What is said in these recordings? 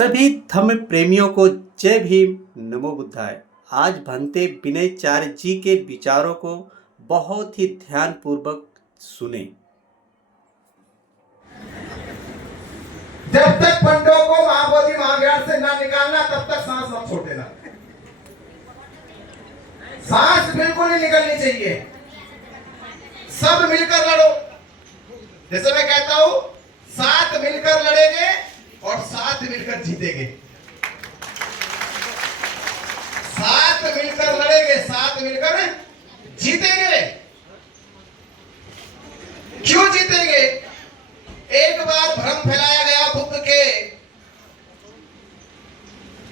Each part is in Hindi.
सभी धम्म प्रेमियों को जय भीम, नमो बुद्धाय। आज भंते विनयचार्य जी के विचारों को बहुत ही ध्यानपूर्वक सुने। जब तक पंडों को महाबोधि महाविहार से ना निकालना तब तक सांस मत छोड़ देना। सांस बिल्कुल नहीं निकलनी चाहिए। सब मिलकर लड़ो। जैसे मैं कहता हूं, साथ मिलकर लड़ेंगे और साथ मिलकर जीतेंगे। साथ मिलकर लड़ेंगे, साथ मिलकर जीतेंगे। क्यों जीतेंगे? एक बार भ्रम फैलाया गया बुद्ध के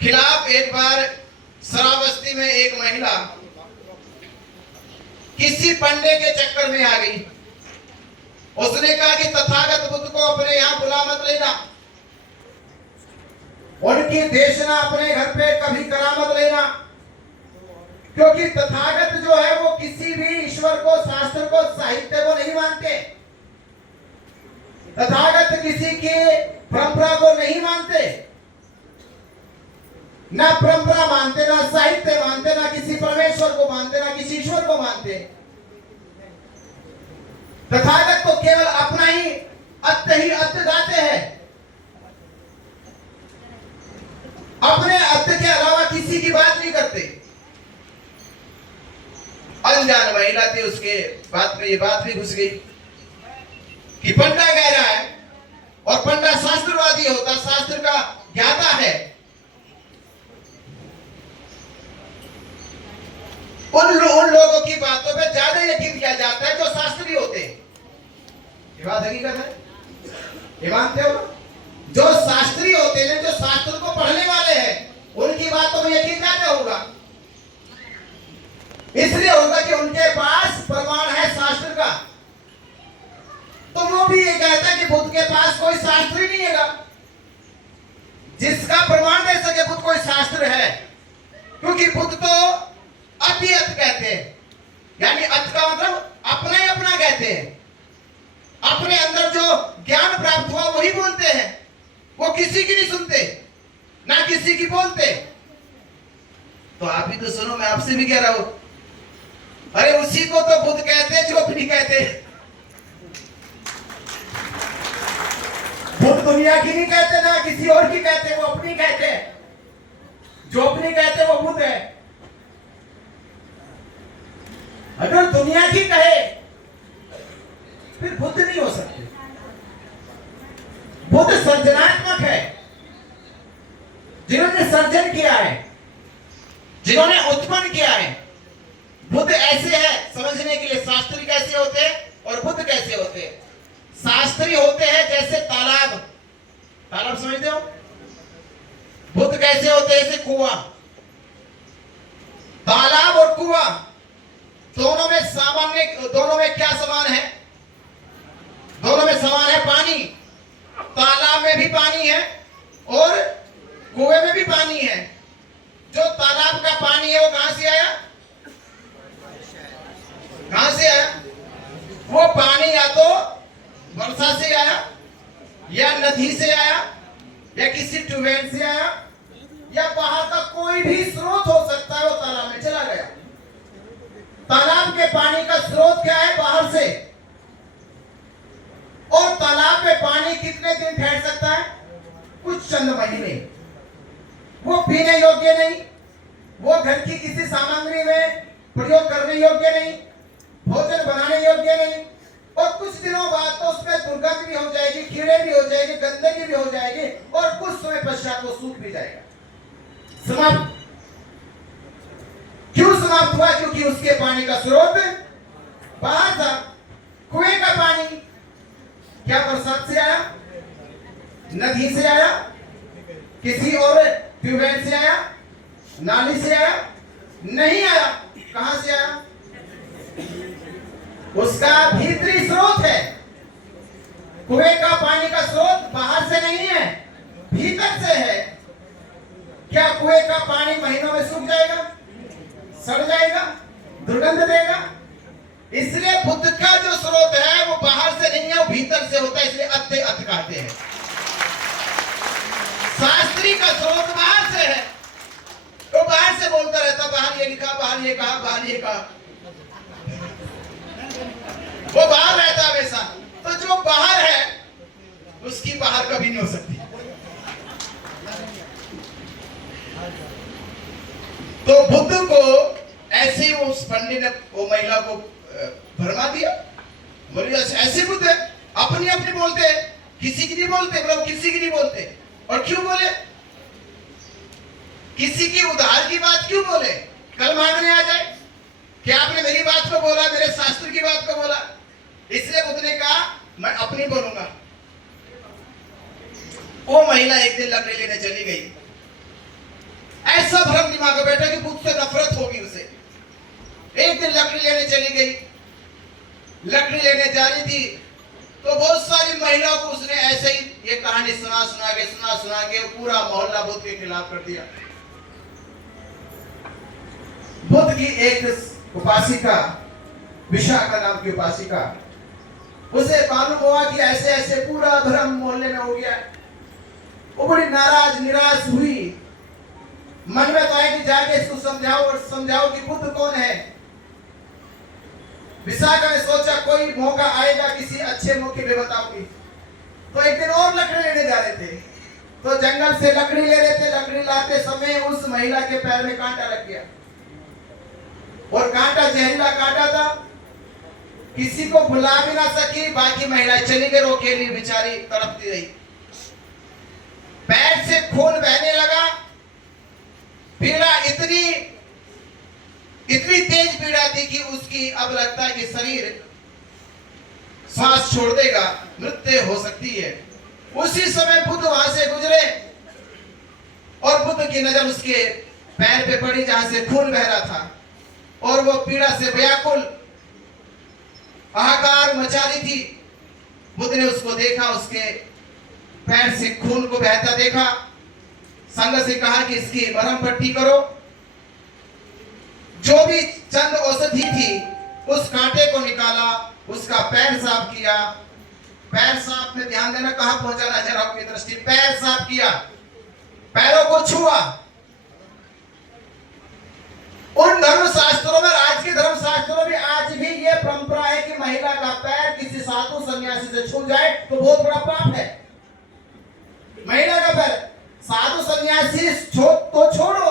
खिलाफ। एक बार श्रावस्ती में एक महिला किसी पंडे के चक्कर में आ गई। उसने कहा कि तथागत बुद्ध को अपने यहां बुला मत लेना, उनकी देशना अपने घर पे कभी करा मत लेना, क्योंकि तथागत जो है वो किसी भी ईश्वर को, शास्त्र को, साहित्य को नहीं मानते। तथागत किसी की परंपरा को नहीं मानते, ना परंपरा मानते, ना साहित्य मानते, ना किसी परमेश्वर को मानते, ना किसी ईश्वर को मानते। तथागत को केवल अपना ही अत्य गाते हैं। अपने अत्य के अलावा किसी की बात नहीं करते। अनजान महिला थी, उसके बात में ये बात भी घुस गई कि पंडा कह रहा है, और पंडा शास्त्रवादी होता, शास्त्र का ज्ञाता है। उन लोगों की बातों पे ज्यादा यकीन किया जाता है जो शास्त्री होते हैं। ये बात हकीकत है, ये मानते हो? जो शास्त्री होते हैं, जो शास्त्र को पढ़ने वाले हैं, उनकी बातों में यकीन ज्यादा होगा। इसलिए होगा कि उनके पास प्रमाण है शास्त्र का। तो वो भी ये कहता है कि बुद्ध के पास कोई शास्त्र ही नहीं है जिसका प्रमाण दे सके बुद्ध कोई शास्त्र है। क्योंकि बुद्ध तो अति अत कहते हैं, यानी अत का मतलब अपना ही अपना कहते हैं। अपने अंदर जो ज्ञान प्राप्त हुआ वही बोलते हैं। वो किसी की नहीं सुनते, ना किसी की बोलते। तो आप ही तो सुनो, मैं आपसे भी कह रहा हूं, अरे उसी को तो बुद्ध कहते हैं जो अपनी कहते हैं। बुद्ध दुनिया की नहीं कहते, ना किसी और की कहते, वो अपनी कहते हैं। जो अपनी कहते वो बुद्ध है। अगर दुनिया की कहे फिर बुद्ध नहीं हो सकते। बुद्ध सर्जनात्मक है। जिन्होंने सर्जन किया है, जिन्होंने उत्पन्न किया है। बुद्ध ऐसे है समझने के लिए, शास्त्री कैसे होते हैं और बुद्ध कैसे होते हैं। शास्त्री होते हैं जैसे तालाब, तालाब समझते हो? बुद्ध कैसे होते हैं? जैसे कुआं। तालाब और कुआं दोनों में क्या समान है? दोनों में समान है पानी। तालाब में भी पानी है और कुएं में भी पानी है। जो तालाब का पानी है वो कहां से आया? कहां से आया? वो पानी या तो वर्षा से आया, या नदी से आया, या किसी ट्यूबवेल से आया, या बाहर का कोई भी स्रोत हो सकता है, वो तालाब में चला गया। तालाब के पानी का स्रोत क्या है? बाहर से। और तालाब में पानी कितने दिन ठहर सकता है? कुछ चंद महीने। वो पीने योग्य नहीं, वो घर की किसी सामग्री में प्रयोग करने योग्य नहीं, भोजन बनाने योग्य नहीं। और कुछ दिनों बाद तो उसमें दुर्गंध भी हो जाएगी, कीड़े भी हो जाएंगे, गंदगी भी हो जाएगी, और कुछ समय पश्चात वो सूख भी जाएगा, समाप्त। क्यों समाप्त हुआ? क्योंकि उसके पानी का स्रोत बाहर था। कुएं का पानी क्या बरसात से आया? नदी से आया? किसी और ट्यूबवेल से आया? नाली से आया? नहीं आया। कहां से आया? उसका भीतरी स्रोत है। कुएं का पानी का स्रोत बाहर से नहीं है, भीतर से है। क्या कुएं का पानी महीनों में सूख जाएगा? सड़ जाएगा? दुर्गंध देगा? इसलिए बुद्ध का जो स्रोत है वो बाहर से नहीं है, वो भीतर से होता है। इसलिए अत्य अत कहते हैं। शास्त्री का स्रोत बाहर से है, तो बाहर से बोलता रहता, बाहर ये लिखा, बाहर ये कहा, बाहर ये कहा, वो बाहर रहता हमेशा। तो जो बाहर है उसकी बाहर कभी नहीं हो सकती। तो बुद्ध को ऐसे ही उस पंडित ने वो महिला को भरमा दिया, बोली ऐसे बुद्ध है, अपनी अपनी बोलते हैं, किसी की नहीं बोलते, मतलब किसी की नहीं बोलते। और क्यों बोले? किसी की उधार की बात क्यों बोले? कल मांगने आ जाए कि आपने मेरी बात को बोला, मेरे शास्त्र की बात को बोला। इसलिए बुद्ध ने कहा मैं अपनी बोलूंगा। वो महिला एक दिन लकड़ी लेने चली गई, ऐसा भ्रम दिमाग में बैठा कि बुद्ध से नफरत होगी उसे। एक दिन लकड़ी लेने चली गई, लकड़ी लेने जा रही थी तो बहुत सारी महिलाओं को उसने ऐसे ही ये कहानी सुना के पूरा मोहल्ला बुद्ध के खिलाफ कर दिया। बुद्ध की एक उपासिका, विशाखा नाम की उपासिका, उसे मालूम हुआ कि ऐसे ऐसे पूरा भ्रम मोहल्ले में हो गया। वो बड़ी नाराज निराश हुई, मन में तो है कि जाके इसको समझाओ और समझाओ कि बुद्ध कौन है। विशाखा ने सोचा कोई मौका आएगा, किसी अच्छे मौके पे बताऊंगी। तो एक दिन और लकड़ी लेने जा रहे थे, तो जंगल से लकड़ी ले रहे थे। लकड़ी लाते समय उस महिला के पैर में कांटा लग गया, और कांटा जहरीला कांटा था, किसी को बुला भी ना सकी। बाकी महिलाएं चली गई, अकेली बेचारी तड़पती रही। पैर से खून बहने लगा, पीड़ा इतनी तेज पीड़ा थी कि उसकी अब लगता है कि शरीर सांस छोड़ देगा, मृत्यु हो सकती है। उसी समय बुद्ध वहां से गुजरे और बुद्ध की नजर उसके पैर पे पड़ी जहां से खून बह रहा था, और वो पीड़ा से व्याकुल हाहाकार मचा रही थी। बुद्ध ने उसको देखा, उसके पैर से खून को बहता देखा, संग से कहा कि इसकी मरहम पट्टी करो। जो भी चंद औषधि थी उस कांटे को निकाला, उसका पैर साफ किया। पैर साफ में ध्यान देना, कहां पहुंचा नजर आपकी दृष्टि, पैर साफ किया, पैरों को छुआ। उन धर्मशास्त्रों में, आज के धर्मशास्त्रों में आज भी ये परंपरा है कि महिला का पैर किसी साधु सन्यासी से छू जाए तो बहुत बड़ा पाप है। महिला का पैर साधु सन्यासी तो छोड़ो,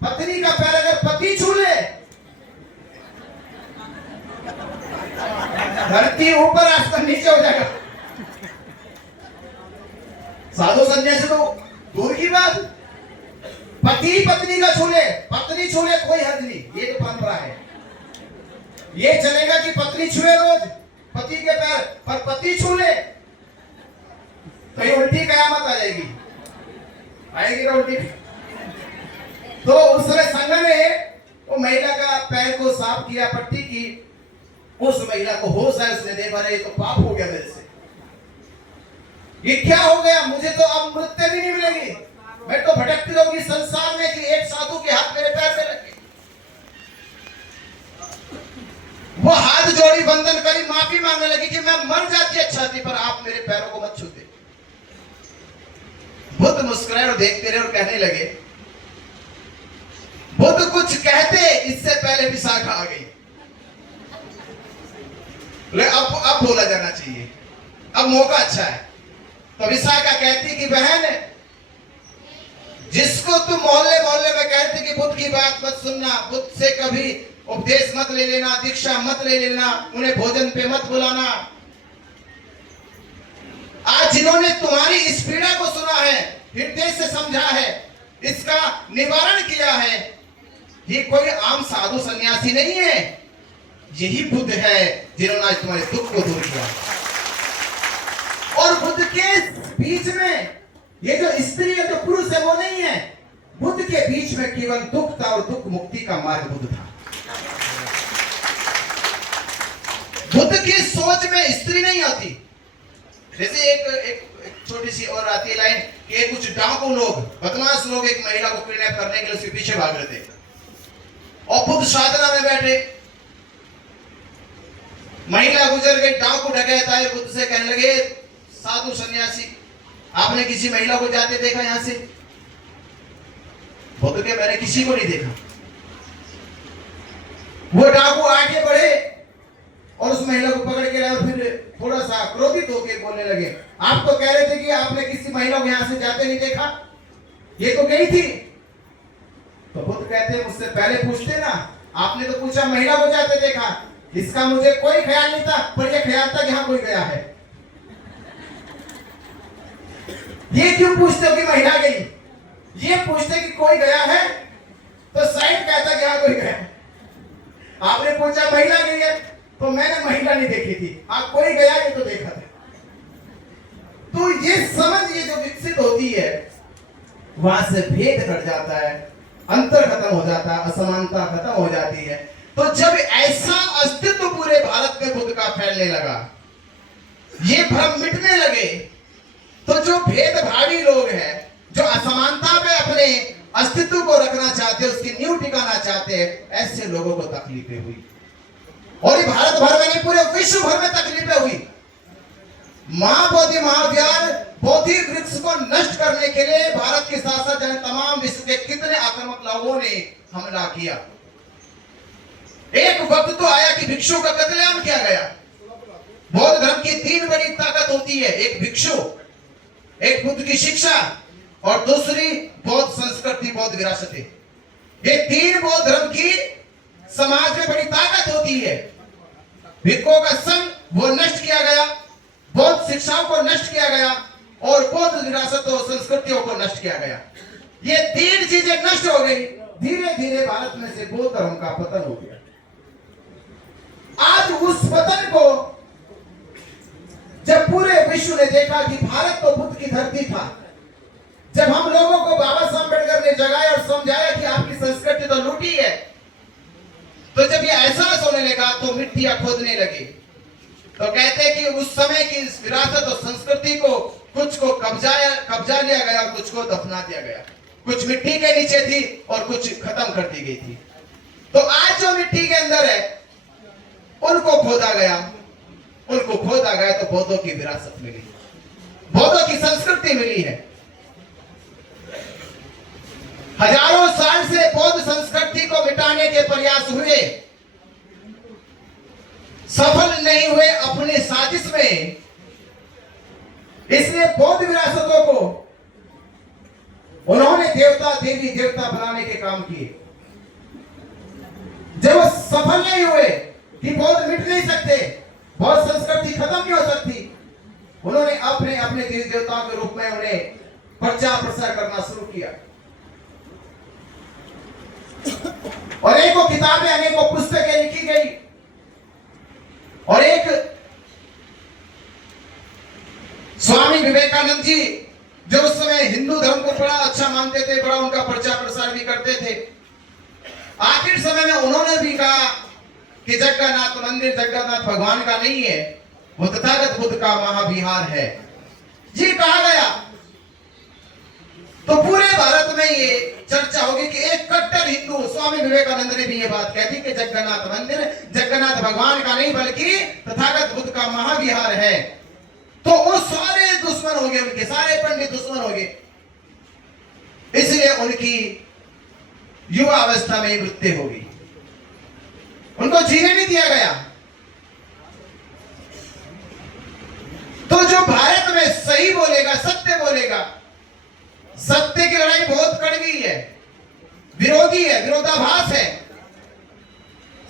पत्नी का पैर अगर पति छू ले, धरती ऊपर आसमान नीचे हो जाएगा। साधु सन्यासी तो दूर की बात, पति पत्नी का छूले, पत्नी छूले कोई हद नहीं, ये तो परंपरा है। ये चलेगा कि पत्नी छुए रोज पति के पैर, पर पति छूले तो ये उल्टी कयामत आ जाएगी, आएगी ना उल्टी। तो उस समय संघ ने वो महिला का पैर को साफ किया, पट्टी की। उस महिला को होश है, उसने देखा ये तो पाप हो गया मेरे से, ये क्या हो गया, मुझे तो अब मृत्यु भी नहीं मिलेगी, मैं तो भटकती रहूंगी संसार में कि एक साधु के हाथ मेरे पैर पे लगे। वो हाथ जोड़ी, बंधन करी, माफी मांगने लगी कि मैं मर जाती अच्छा थी, पर आप मेरे पैरों को मत छूते। बुद्ध मुस्कुराए और देखते रहे और कहने लगे, बुद्ध कुछ कहते इससे पहले विशाखा आ गई। अब बोला जाना चाहिए, अब मौका अच्छा है। तो विशाखा कहती कि बहन, जिसको तुम मोहल्ले मोहल्ले में कहते कि बुद्ध की बात मत सुनना, बुद्ध से कभी उपदेश मत ले लेना, दीक्षा मत ले लेना, उन्हें भोजन पे मत बुलाना, आज जिन्होंने तुम्हारी इस पीड़ा को सुना है, हृदय से समझा है, इसका निवारण किया है, ये कोई आम साधु सन्यासी नहीं है, यही बुद्ध है जिन्होंने आज तुम्हारे दुख को दूर किया। और बुद्ध के बीच में ये जो स्त्री है, जो पुरुष है, वो नहीं है। बुद्ध के बीच में केवल दुख था और दुख मुक्ति का मार्ग बुद्ध था। बुद्ध की सोच में स्त्री नहीं आती। जैसे एक छोटी सी और आती है लाइन कि कुछ डाकू लोग, बदमाश लोग एक महिला को किडनैप करने के लिए उसके पीछे भाग रहे थे, और बुद्ध साधना में बैठे। महिला गुजर गई, डाकू डकैत आए, बुद्ध से कहने लगे, साधु सन्यासी आपने किसी महिला को जाते देखा यहां से? वो तो क्या, मैंने किसी को नहीं देखा। वो डाकू आगे बढ़े और उस महिला को पकड़ के लाए और फिर थोड़ा सा क्रोधित होकर बोलने लगे, आप तो कह रहे थे कि आपने किसी महिला को यहां से जाते नहीं देखा, ये तो गई थी। तो बुद्ध कहते हैं, मुझसे पहले पूछते ना, आपने तो पूछा महिला को जाते देखा, इसका मुझे कोई ख्याल नहीं था, पर यह ख्याल था कि हाँ कोई गया है। ये क्यों पूछते हो कि महिला गई? ये पूछते कि कोई गया है, तो साइड कहता कि हाँ कोई गया। आपने पूछा महिला गई है, तो मैंने महिला नहीं देखी थी, आप कोई गया ये तो देखा था। तो ये समझ ये जो विकसित होती है, वहां से भेद घट जाता है, अंतर खत्म हो जाता है, असमानता खत्म हो जाती है। तो जब ऐसा अस्तित्व पूरे भारत में बुद्ध का फैलने लगा, ये भ्रम मिटने लगे, तो जो भेदभावी लोग हैं, जो असमानता पे अपने अस्तित्व को रखना चाहते हैं, उसकी नींव टिकाना चाहते हैं, ऐसे लोगों को तकलीफें हुई। और ये भारत भर में नहीं, पूरे विश्व भर में तकलीफें हुई। महाबोधि महाविहार बोधि वृक्ष को नष्ट करने के लिए भारत के साथ साथ तमाम विश्व के कितने आक्रामक लोगों ने हमला किया। एक वक्त तो आया कि भिक्षु का कत्लेआम किया गया। बौद्ध धर्म की तीन बड़ी ताकत होती है, एक भिक्षु, एक बुद्ध की शिक्षा और दूसरी बौद्ध संस्कृति, बौद्ध विरासतें। ये तीन बौद्ध धर्म की समाज में बड़ी ताकत होती है। भिक्षुओं का संघ वो नष्ट किया गया, बौद्ध शिक्षाओं को नष्ट किया गया और बौद्ध विरासतों संस्कृतियों को नष्ट किया गया। ये तीन चीजें नष्ट हो गई, धीरे धीरे भारत में से बौद्ध धर्म का पतन हो गया। आज उस पतन को जब पूरे विश्व ने देखा कि भारत तो बुद्ध की धरती था, जब हम लोगों को बाबा साहब अम्बेडकर ने जगाया और समझाया कि आपकी संस्कृति तो लूटी है, तो जब ये एहसास होने लगा तो मिट्टियां खोदने लगे। तो कहते हैं कि उस समय की विरासत और संस्कृति को कुछ को कब्जा लिया गया, कुछ को दफना दिया गया, कुछ मिट्टी के नीचे थी और कुछ खत्म कर दी गई थी। तो आज जो मिट्टी के अंदर है उनको खोदा गया तो बौद्धों की विरासत मिली, बौद्धों की संस्कृति मिली है। हजारों साल से बौद्ध संस्कृति को मिटाने के प्रयास हुए, सफल नहीं हुए अपने साजिश में। इसलिए बौद्ध विरासतों को उन्होंने देवी देवता बनाने के काम किए। जब वो सफल नहीं हुए कि बौद्ध मिट नहीं सकते, बौद्ध संस्कृति खत्म नहीं हो सकती, उन्होंने अपने देवी देवताओं के रूप में उन्हें प्रचार प्रसार करना शुरू किया। और अनेकों किताबें, अनेकों पुस्तकें लिखी गई। और एक स्वामी विवेकानंद जी जो उस समय हिंदू धर्म को बड़ा अच्छा मानते थे, बड़ा उनका प्रचार प्रसार भी करते थे, आखिर समय में उन्होंने भी कहा कि जगन्नाथ मंदिर जगन्नाथ भगवान का नहीं है, वो तथागत बुद्ध का महाविहार है। ये कहा गया तो पूरे भारत में ये चर्चा होगी कि एक कट्टर हिंदू स्वामी विवेकानंद ने भी ये बात कह दी कि जगन्नाथ मंदिर जगन्नाथ भगवान का नहीं बल्कि तथागत बुद्ध का महाविहार है। तो वो सारे दुश्मन हो गए, उनके सारे पंडित दुश्मन हो गए। इसलिए उनकी युवा अवस्था में मृत्यु हो गई, उनको जीने नहीं दिया गया। तो जो भारत में सही बोलेगा, सत्य बोलेगा, सत्य की लड़ाई बहुत कड़वी है, विरोधी है, विरोधाभास है।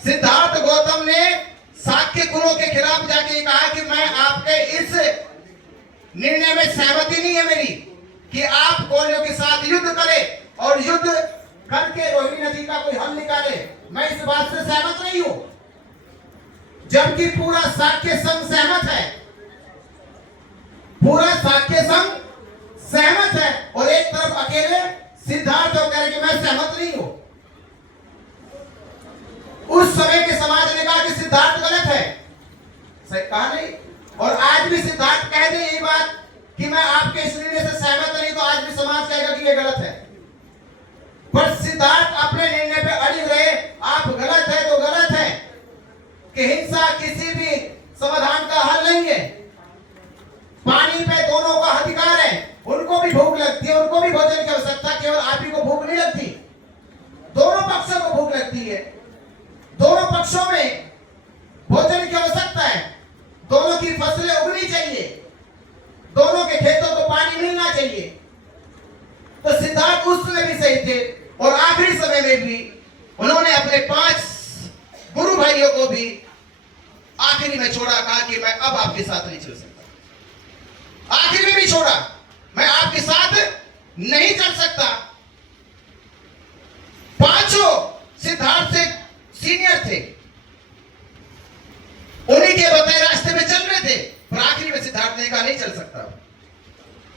सिद्धार्थ गौतम ने शाक्य कुलों के खिलाफ जाके कहा कि मैं आपके इस निर्णय में सहमति नहीं है मेरी कि आप कौलियों के साथ युद्ध करें और युद्ध करके रोहिणी नदी का कोई हल निकाले, मैं इस बात से सहमत नहीं हूं। जबकि पूरा शाक्य संघ सहमत है, पूरा शाक्य संघ सहमत है और एक तरफ अकेले सिद्धार्थ होकर के मैं सहमत नहीं हूं। उस समय के समाज ने कहा कि सिद्धार्थ गलत है, सही कहा नहीं। और आज भी सिद्धार्थ कह दे ये बात कि मैं आपके इस निर्णय से सहमत नहीं, तो आज भी समाज कहेगा कि ये गलत है। पर सिद्धार्थ अपने निर्णय पे अड़िग रहे, आप गलत है तो गलत है, कि हिंसा किसी भी समाधान का हल नहीं है, पानी पे दोनों का अधिकार है। उनको भी भूख लगती है, उनको भी भोजन की आवश्यकता, केवल आप ही को भूख नहीं लगती, दोनों पक्षों को भूख लगती है। दोनों पक्षों में भोजन की आवश्यकता है, दोनों की फसलें उगनी चाहिए, दोनों के खेतों को पानी मिलना चाहिए। तो सिद्धार्थ उस समय भी सही थे और आखिरी समय में भी उन्होंने अपने 5 गुरु भाइयों को भी आखिरी में छोड़ा, कहा कि मैं अब आपके साथ नहीं चल सकता। आखिर में भी छोड़ा, मैं आपके साथ नहीं चल सकता। 5 सिद्धार्थ से सीनियर थे, उन्हीं के बताए रास्ते में चल रहे थे, पर आखिरी में सिद्धार्थ ने कहा नहीं चल सकता,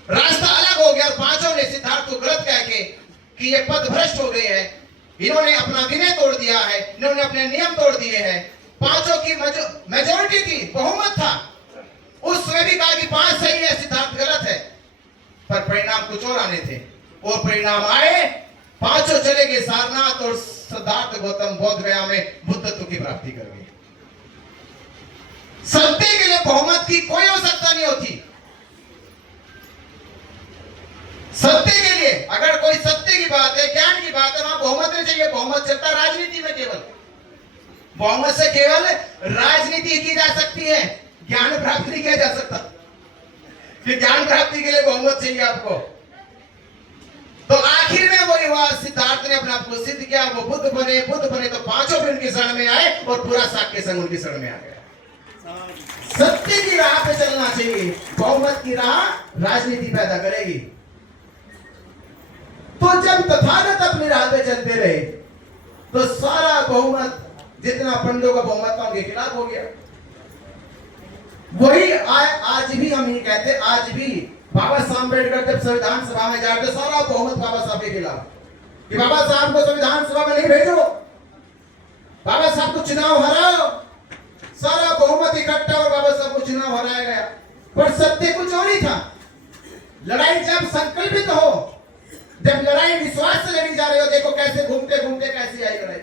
रास्ता अलग हो गया। और 5 ने सिद्धार्थ को गलत कह के कि ये पद भ्रष्ट हो गए हैं, इन्होंने अपना विनय तोड़ दिया है, इन्होंने अपने नियम तोड़ दिए हैं। 5 की मेजोरिटी थी, बहुमत था। उस समय भी कहा कि 5 सही है, सिद्धार्थ गलत है, पर परिणाम कुछ और आने थे। और परिणाम आए, 5 चले गए सारनाथ और सिद्धार्थ गौतम बोध गया में बुद्धत्व की प्राप्ति कर गए। सत्य के लिए बहुमत की कोई आवश्यकता नहीं होती। सत्य के लिए अगर कोई सत्य की बात है, ज्ञान की बात है, वहां बहुमत नहीं चाहिए। बहुमत चलता राजनीति में, केवल बहुमत से केवल राजनीति की जा सकती है, ज्ञान प्राप्त नहीं किया जा सकता। कि ज्ञान प्राप्ति के लिए बहुमत चाहिए आपको। तो आखिर में वही हुआ, सिद्धार्थ ने अपने आप को सिद्ध किया, वो बुद्ध बने तो 5 भी उनकी शरण में आए और पूरा शाक्य संघ उनकी शरण में आ गया। सत्य की राह पे चलना चाहिए, बहुमत की राह राजनीति पैदा करेगी। तो जब तथागत अपनी राह पे चलते रहे तो सारा बहुमत, जितना पंडों का बहुमत था, उनके खिलाफ हो गया। वही आज भी हम ये कहते, आज भी बाबा साहब अम्बेडकर जब संविधान सभा में जाते, सारा बहुमत बाबा साहब के खिलाफ, कि बाबा साहब को संविधान सभा में नहीं भेजो, बाबा साहब को चुनाव हराओ। सारा बहुमत इकट्ठा और बाबा साहब को चुनाव हराया गया। पर सत्य कुछ और ही था। लड़ाई जब संकल्पित हो, जब लड़ाई विश्वास से लड़ी जा रही हो, देखो कैसे घूमते घूमते कैसी आई लड़ाई।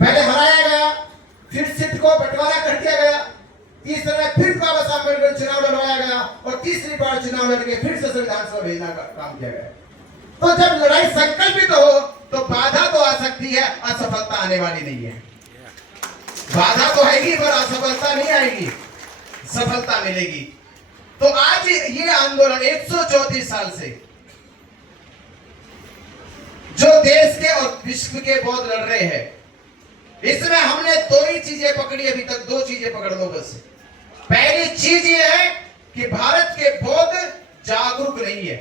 पहले हराया गया, फिर सीट को बंटवारा कर दिया गया, तीसरा फिर बाबा साहब अम्बेडकर चुनाव लड़वाया गया और तीसरी बार चुनाव लड़के फिर से संविधान सभा भेजना का काम किया गया। तो जब लड़ाई संकल्पित हो तो बाधा तो आ सकती है, असफलता आने वाली नहीं है। बाधा तो आएगी पर असफलता नहीं आएगी, सफलता मिलेगी। तो आज ये आंदोलन 134 साल से जो देश के और विश्व के बौद्ध लड़ रहे हैं, इसमें हमने 2 ही चीजें पकड़ी अभी तक। 2 चीजें पकड़ लो बस। पहली चीज ये है कि भारत के बौद्ध जागरूक नहीं है।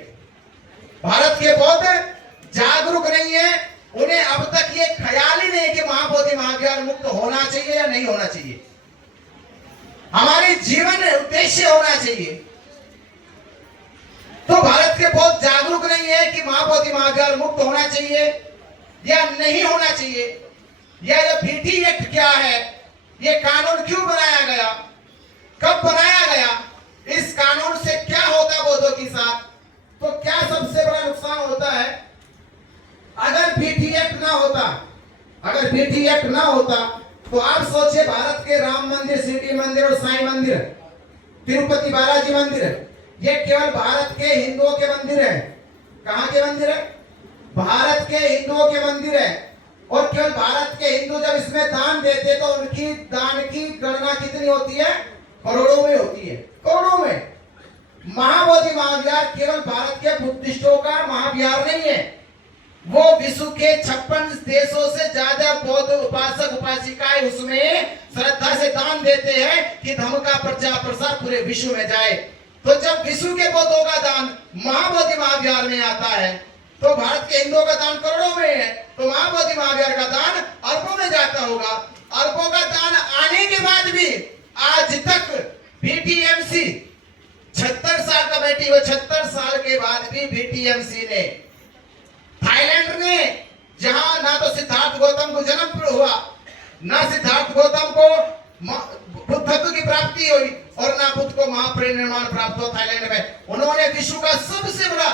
भारत के बौद्ध जागरूक नहीं है। उन्हें अब तक ये ख्याल ही नहीं कि महाबोधि महाविहार मुक्त होना चाहिए या नहीं होना चाहिए। हमारी जीवन उद्देश्य होना चाहिए। तो भारत के बौद्ध जागरूक नहीं है कि महाबोधि महाविहार मुक्त होना चाहिए या नहीं होना चाहिए, या ये बीटी एक्ट क्या है, ये कानून क्यों बनाया गया, कब बनाया गया, इस कानून से क्या होता है बौद्धों के साथ, तो क्या सबसे बड़ा नुकसान होता है। अगर बीटी एक्ट ना होता, अगर बीटी एक्ट ना होता तो आप सोचिए, भारत के राम मंदिर, सिटी मंदिर और साईं मंदिर, तिरुपति बालाजी मंदिर, ये केवल भारत के हिंदुओं के मंदिर है। कहां के मंदिर है? भारत के हिंदुओं के मंदिर है। और केवल भारत के हिंदू जब इसमें दान देते तो उनकी दान की गणना कितनी होती है? करोड़ों में होती है, करोड़ों में। महाबोधि महाविहार केवल भारत के बुद्धिस्टों का महाविहार नहीं है, वो विश्व के 56 देशों से ज्यादा बौद्ध उपासक उपासिकाएं उसमें श्रद्धा से दान देते हैं कि धर्म का प्रचार प्रसार पूरे विश्व में जाए। तो जब विश्व के बौद्धों का दान महाबोधि महाविहार में आता है तो भारत के हिंदुओं का दान करोड़ों में है, तो महाबोधि महाविहार का दान अरबों में जाता होगा। अरबों का दान आने के बाद भी आज तक बीटीएमसी 76 साल का बैठी हुई, 76 साल के बाद भी बीटीएमसी ने, थाईलैंड ने, जहां ना तो सिद्धार्थ गौतम को जन्म हुआ, ना सिद्धार्थ गौतम को बुद्धत्व की प्राप्ति हुई और ना बुद्ध को महापरिनिर्वाण प्राप्त हुआ थाईलैंड में, उन्होंने विश्व का सबसे बड़ा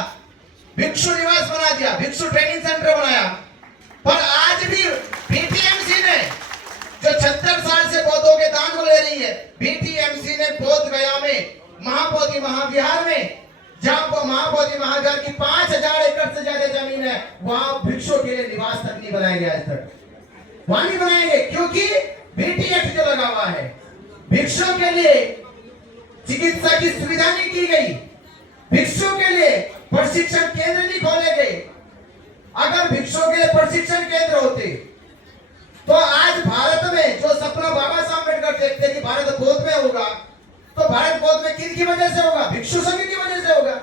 भिक्षु निवास बना दिया, भिक्षु ट्रेनिंग सेंटर बनाया। पर आज भी बीटीएमसी ने, जो 76 साल से बौद्धों के दान को ले रही है, बीटीएमसी ने बोध गया में महाबोधि महाविहार में जहां महाबोधि महाविहार की 5000 एकड़ से ज्यादा जमीन है, वहां भिक्षुओं के लिए निवास तक नहीं बनाएंगे आज तक। वहां नहीं बनाएंगे क्योंकि बीटी एक्ट जो लगा हुआ है, भिक्षुओं के लिए चिकित्सा की सुविधा नहीं की गई, भिक्षुओं के लिए प्रशिक्षण केंद्र नहीं खोले गए। अगर भिक्षुओं के लिए प्रशिक्षण केंद्र होते तो आज भारत में जो सपना बाबा साहब अम्बेडकर देखते कि भारत गोद में होगा, तो भारत गोद में किन की वजह से होगा? भिक्षु संघ की वजह से होगा,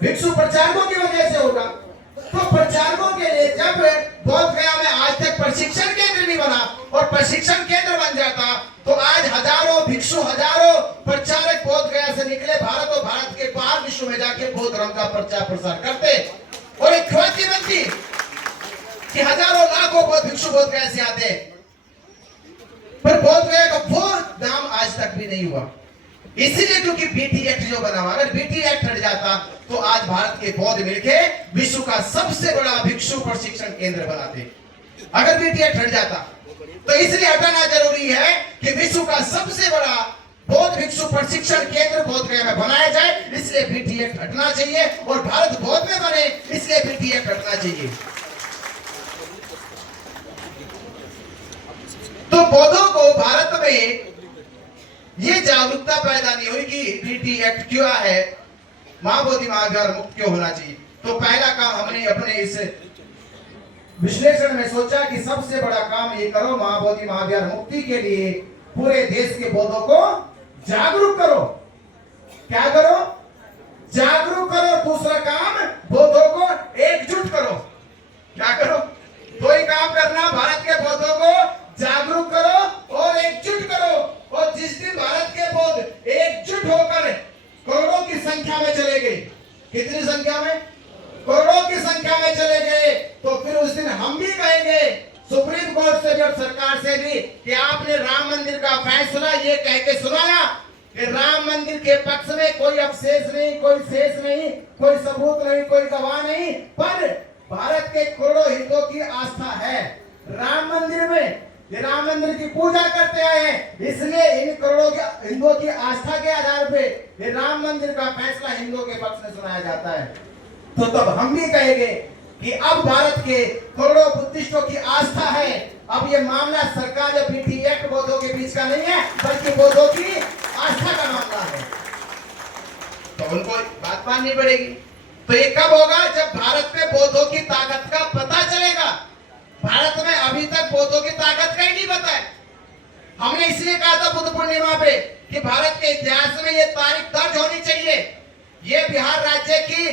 भिक्षु प्रचारकों की वजह से होगा। तो प्रचारकों के लिए जब बोध गया में आज तक प्रशिक्षण केंद्र नहीं बना और प्रशिक्षण केंद्र बन जाता तो आज हजारों भिक्षु, हजारों प्रचारक बोध गया से निकले भारत और भारत के बाहर विश्व में जाके बौद्ध धर्म का प्रचार प्रसार करते और एक ख्याति बनती कि हजारों लाखों बौद्ध भिक्षु बोध गया से आते, पर बोध गया का वो नाम आज तक भी नहीं हुआ। इसीलिए क्योंकि बीटी एक्ट जो बना हुआ, अगर बीटी एक्ट हट जाता तो आज भारत के बौद्ध मिलके विश्व का सबसे बड़ा भिक्षु प्रशिक्षण केंद्र बनाते, अगर बीटी एक्ट हट जाता। तो इसलिए हटाना जरूरी है कि विश्व का सबसे बड़ा बौद्ध भिक्षु प्रशिक्षण केंद्र बोध गया में बनाया जाए, इसलिए बीटी एक्ट हटना चाहिए और भारत बौद्ध में बने, इसलिए बीटी एक्ट हटना चाहिए। तो बौद्धों को भारत में ये जागरूकता पैदा नहीं हुई कि बीटी एक्ट क्यों है, महाबोधि महाविहार मुक्त क्यों होना चाहिए। तो पहला काम हमने अपने इस विश्लेषण में सोचा कि सबसे बड़ा काम ये करो, महाबोधि महाविहार मुक्ति के लिए पूरे देश के बौद्धों को जागरूक करो। क्या करो? जागरूक करो। दूसरा काम, बौद्धों को एकजुट करो। क्या करो? दो ही काम करना, भारत के बौद्धों को जागरूक करो और एकजुट करो। और जिस दिन भारत के बौद्ध एकजुट होकर करोड़ों की संख्या में चले गए, कितनी संख्या में? करोड़ों की संख्या में चले गए, तो फिर उस दिन हम भी कहेंगे सुप्रीम कोर्ट से भी और सरकार से भी कि आपने राम मंदिर का फैसला ये कह के सुनाया कि राम मंदिर के पक्ष में कोई अवशेष नहीं, कोई शेष नहीं, कोई सबूत नहीं, कोई गवाह नहीं, पर भारत के करोड़ों हिंदुओं की आस्था है राम मंदिर में। ये राम मंदिर की पूजा करते आए हैं, इसलिए इन करोड़ों के हिंदुओं की आस्था के आधार पे ये राम मंदिर का फैसला हिंदुओं के पक्ष में सुनाया जाता है। तो तब हम भी कहेंगे कि अब भारत के करोड़ों बुद्धिस्टों की आस्था है। अब ये मामला सरकार या बीटी एक्ट बौद्धों के बीच का नहीं है, बल्कि बौद्धों की आस्था का मामला है। तो उनको बात माननी पड़ेगी। तो ये कब होगा? जब भारत में बौद्धों की ताकत का पता चलेगा। भारत में अभी तक बौद्धों की ताकत का ही नहीं पता है। हमने इसलिए कहा था बुद्ध पूर्णिमा पे कि भारत के इतिहास में ये तारीख दर्ज होनी चाहिए, ये बिहार राज्य की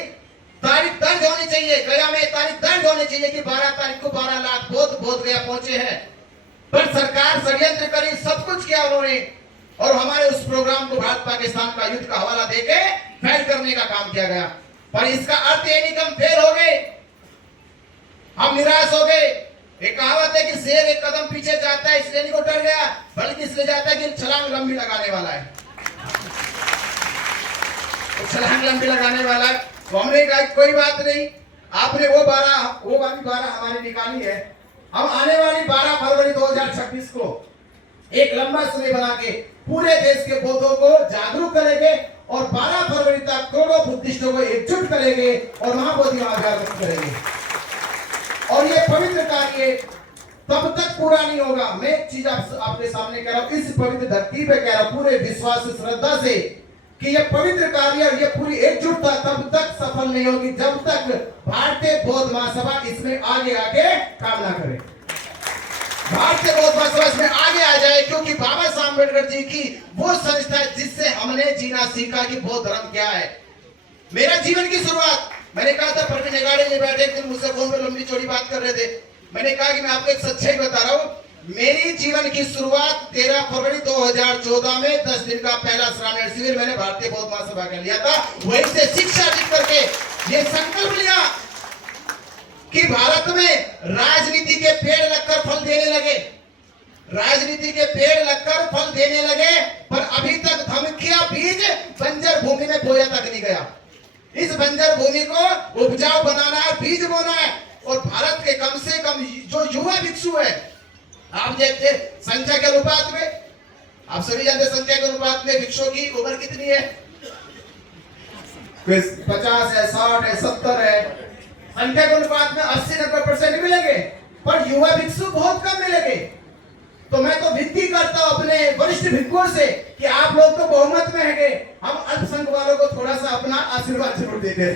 तारीख दर्ज होनी चाहिए, गया में तारीख दर्ज होनी चाहिए कि 12 तारीख को 12 लाख बौद्ध बोध गया पहुंचे हैं। पर सरकार षड्यंत्र करी, सब कुछ किया उन्होंने, और हमारे उस प्रोग्राम को भारत पाकिस्तान का युद्ध का हवाला देके फेल करने का काम किया गया। पर इसका अर्थ ये नहीं कि हम फेल हो गए, हम निराश हो गए। एक कहावत है कि शेर एक कदम पीछे जाता है इसलिए नहीं को डर गया, बल्कि इसलिए जाता है कि छलांग लंबी लगाने वाला है, छलांग लंबी लगाने वाला है। तो हमने कहा कोई बात नहीं, आपने वो वाली 12 हमारी निकाली है, हम आने वाली 12 फरवरी 2026 को एक लंबा समय बना के पूरे देश के बौद्धों को जागरूक करेंगे और 12 फरवरी तक करोड़ों बुद्धिस्टों को एकजुट करेंगे और महाबोधि महाविहार मुक्त करेंगे। और ये पवित्र कार्य तब तक पूरा नहीं होगा। मैं एक चीज आपके सामने कह रहा हूं, इस पवित्र धरती पे कह रहा हूं पूरे विश्वास से, श्रद्धा से कि ये पवित्र कार्य और ये पूरी एकजुटता तब तक सफल नहीं होगी जब तक भारतीय बौद्ध महासभा इसमें आगे काम ना करे। भारतीय बौद्ध महासभा इसमें आगे आ जाए, क्योंकि बाबा साहब अम्बेडकर जी की वो संस्था है जिससे हमने जीना सीखा कि बौद्ध धर्म क्या है। मेरा जीवन की शुरुआत, मैंने कहा था प्रवीण नेगाड़े जी बैठे एक दिन मुझसे फोन पे लंबी चौड़ी बात कर रहे थे, मैंने कहा कि मैं आपको एक सच्चाई बता रहा हूँ। मेरी जीवन की शुरुआत 13 फरवरी 2014 में 10 दिन का पहला श्रावण शिविर मैंने भारतीय बौद्ध महासभा का लिया था। वहीं से शिक्षा अर्जित करके ये संकल्प लिया कि भारत में राजनीति के पेड़ लगकर फल देने लगे, राजनीति के पेड़ लगकर फल देने लगे, पर अभी तक धमकिया बीज बंजर भूमि में बोया तक नहीं गया। इस बंजर भूमि को उपजाऊ बनाना है, बीज बोना है। और भारत के कम से कम जो युवा भिक्षु है, आप देखते संख्या के अनुपात में, आप सभी जानते संख्या के अनुपात में भिक्षुओं की उम्र कितनी है? कोई 50 है, 60 है, 70 है, संख्या के अनुपात में 80-90% मिलेंगे, पर युवा भिक्षु बहुत कम मिलेंगे। तो मैं तो विनती करता हूं अपने वरिष्ठ भिक्षुओं से कि आप लोग तो बहुमत में है, हम अल्पसंख्यक वालों को थोड़ा सा अपना आशीर्वाद जरूर दे दें।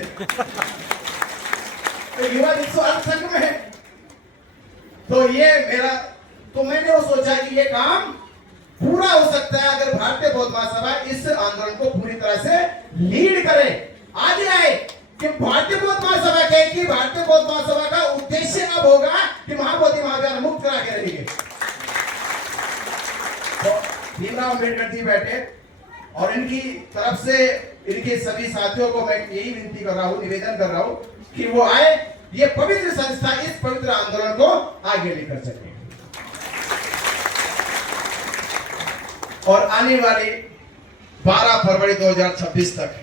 तो युवा भिक्षु अल्पसंख्यक में है, तो ये मेरा, तो मैंने वो सोचा कि ये काम पूरा हो सकता है अगर भारतीय बौद्ध महासभा इस आंदोलन को पूरी तरह से लीड करे, आगे आए। कि भारतीय बौद्ध महासभा कहे कि भारतीय बौद्ध महासभा का उद्देश्य अब होगा कि महाबोधि महाविहार मुक्त करा के रहेंगे। तो भीमराव अम्बेडकर जी बैठे और इनकी तरफ से इनके सभी साथियों को मैं यही विनती कर रहा हूं, निवेदन कर रहा हूं कि वो आए, ये पवित्र संस्था इस पवित्र आंदोलन को आगे लेकर चले। और आने वाली 12 फरवरी 2026 तक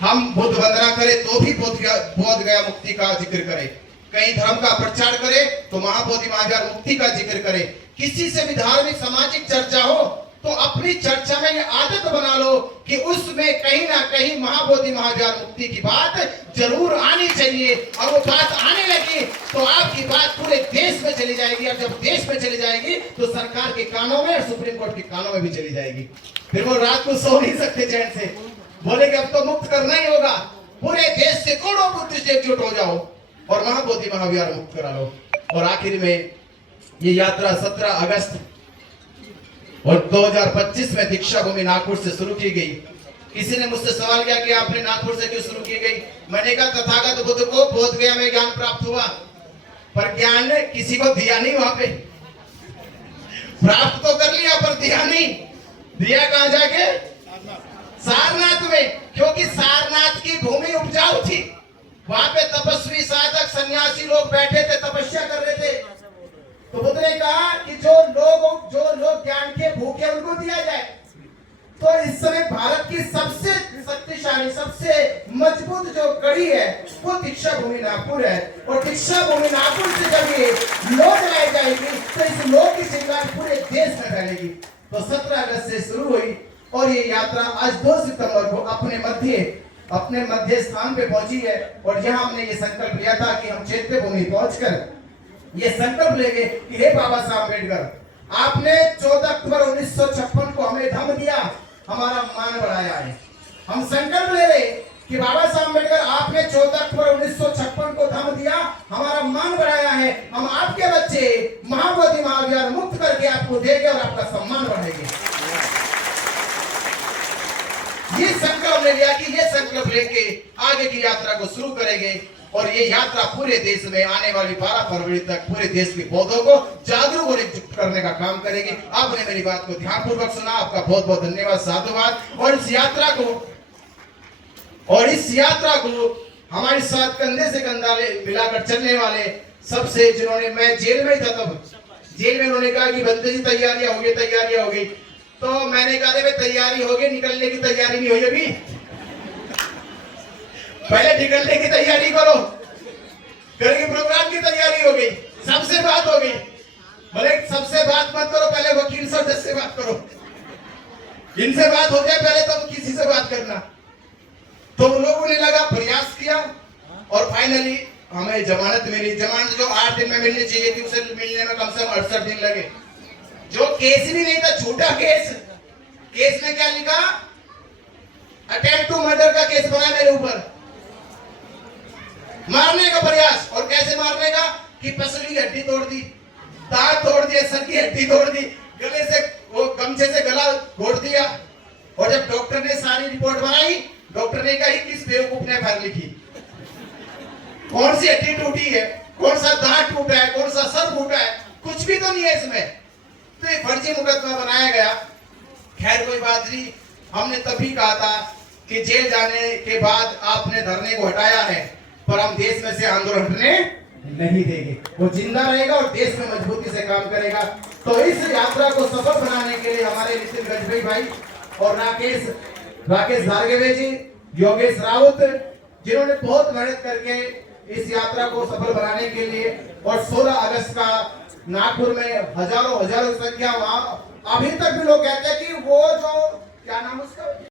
हम बुद्ध वंदना करें तो भी बोध गया मुक्ति का जिक्र करें, कहीं धर्म का प्रचार करें तो महाबोधि महाविहार मुक्ति का जिक्र करें, किसी से भी धार्मिक सामाजिक चर्चा हो तो अपनी चर्चा में ये आदत बना लो कि उसमें कहीं ना कहीं महाबोधि महाविहार मुक्ति की बात जरूर आनी चाहिए। और वो बात आने लगी तो आपकी बात पूरे देश में चली जाएगी, और जब देश में चली जाएगी तो सरकार के कानों में और सुप्रीम कोर्ट के कानों में भी चली जाएगी। फिर वो रात को सो नहीं सकते चैन से, बोले कि अब तो मुक्त करना ही होगा, पूरे देश से करोड़ों बुद्धिस्ट एकजुट हो जाओ और महाबोधि महाविहार मुक्त करा लो। और आखिर में ये यात्रा 17 अगस्त और 2025 में दीक्षा भूमि नागपुर से शुरू की गई। किसी ने मुझसे सवाल किया कि आपने नागपुर से क्यों शुरू की गई? मैंने कहा तथागत बुद्ध को बोध गया में ज्ञान प्राप्त हुआ, पर ज्ञान ने किसी को दिया नहीं, वहां पे प्राप्त तो कर लिया पर दिया नहीं। दिया कहां जाके? सारनाथ में, क्योंकि सारनाथ की भूमि उपजाऊ थी, वहां पे तपस्वी साधक सन्यासी लोग बैठे थे, तपस्या कर रहे थे। तो बुद्ध ने कहा कि जो लोग ज्ञान के भूखे उनको दिया जाए। तो इस समय भारत की सबसे शक्तिशाली सबसे मजबूत जो कड़ी है वो दीक्षा भूमि नागपुर है, और दीक्षा भूमि नागपुर से जब ये लोग लाई जाएगी तो इस लोग की चिंगारी पूरे देश में फैलेगी। तो 17 अगस्त से शुरू हुई और ये यात्रा आज 2 सितंबर को अपने मध्य स्थान पे पहुंची है। और यहाँ हमने ये संकल्प लिया था कि हम चैत्य भूमि पहुंचकर ये संकल्प लेंगे कि हे बाबा साहब अम्बेडकर, आपने 14 अक्टूबर 1956 को हमें दम दिया, हमारा मान बढ़ाया है। हम संकल्प ले रहे कि बाबा साहब अम्बेडकर, आपने 14 अक्टूबर 1956 को दम दिया, हमारा मान बढ़ाया है। हम आपके बच्चे महाबोधि महाविहार मुक्त करके आपको देंगे और आपका सम्मान बढ़ाएंगे। ये संकल्प ले लिया कि ये संकल्प लेके आगे की यात्रा को शुरू करेंगे। और ये यात्रा पूरे देश में आने वाली 12 फरवरी तक पूरे देश के बौद्धों को जागरूक और एकजुट करने का काम करेगी। आपने मेरी बात को ध्यानपूर्वक सुना, आपका बहुत बहुत धन्यवाद, साधुवाद। और इस यात्रा को हमारे साथ कंधे से कंधा मिलाकर चलने वाले सबसे, जिन्होंने, मैं जेल में था तब, जेल में उन्होंने कहा कि बंदे जी तैयारियां हो गई। तो मैंने कहा भाई तैयारी हो गई, निकलने की तैयारी नहीं हुई अभी, पहले निकलने की तैयारी करो। करके प्रोग्राम की तैयारी हो गई, सबसे बात हो गई। बोले सबसे बात मत करो, पहले वकील साहब जज से बात करो, इनसे बात हो जाए पहले तो किसी से बात करना। तो लोगों ने लगा प्रयास किया और फाइनली हमें जमानत मिली। जमानत जो 8 दिन में मिलनी चाहिए थी, उसे मिलने में कम से कम 68 दिन लगे। जो केस भी नहीं था, झूठा केस में क्या लिखा? अटेम्प्ट टू मर्डर का केस बना मेरे ऊपर, मारने का प्रयास। और कैसे मारने का? कि पसली हड्डी तोड़ दी, दांत तोड़ दिए, सर की हड्डी तोड़ दी, गले से वो गमछे से गला घोट दिया। और जब डॉक्टर ने सारी रिपोर्ट बनाई, डॉक्टर ने कहा किस बेवकूफ ने फाइल लिखी, कौन सी हड्डी टूटी है, कौन सा दांत टूटा है, कौन सा सर फूटा है, कुछ भी तो नहीं है इसमें। तो ये फर्जी मुकदमा बनाया गया। खैर कोई बात नहीं, हमने तभी कहा था कि जेल जाने के बाद आपने धरने को हटाया है, पर हम देश में से आंदोलन हटने नहीं देंगे। वो जिंदा रहेगा और देश में मजबूती से काम करेगा। तो इस यात्रा को सफल बनाने के लिए हमारे नितिन गजबी भाई और राकेश भार्गवे जी, योगेश राउत, जिन्होंने बहुत मेहनत करके इस यात्रा को सफल बनाने के लिए, और 16 अगस्त का नागपुर में हजारों संख्या, वहां अभी तक भी लोग कहते हैं कि वो जो क्या नाम उसका